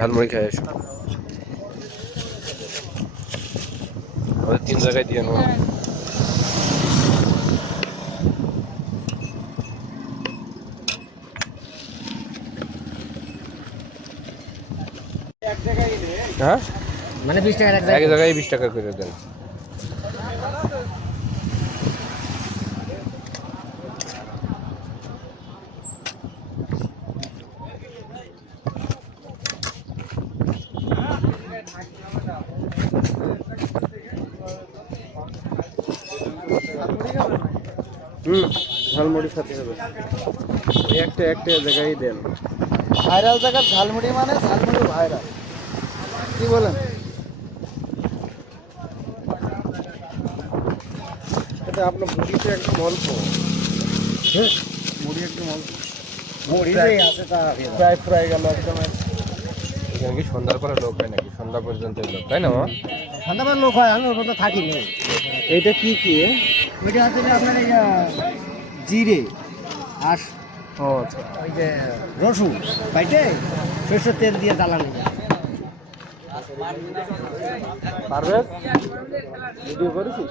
ঝালমুড়ি খেয়ে এসো। আমাদের 3 জায়গায় দিয়ে নেবো। হ্যাঁ মানে 20 টাকার এক জায়গায় 20 টাকা করে দেন। ঝালমুড়ি খেতে হবে, একটা জায়গায় দেন। ভাইরাল জায়গার ঝালমুড়ি মানে ঝালমুড়ি ভাইরাল, কি বলেন? এটা আপনার মুড়িতে একদম অল্প, মুড়ি একদম অল্প, মুড়ি আছে তা প্রায় প্রায় গেল একদম। এখানে কি সন্ধ্যার পরে লোক হয় নাকি? সন্ধ্যা পর্যন্ত লোক, তাই না? সন্ধ্যাবেলা লোক হয়, আমি ওর মতো থাকিনি। এইটা কি কি? ওইটা হচ্ছে যে আপনার এই জিরে আর ও আচ্ছা, ওই যে রসুন বাইটে সরষের তেল দিয়ে জ্বালানো যায়। পারবে ভিডিও করেছিস?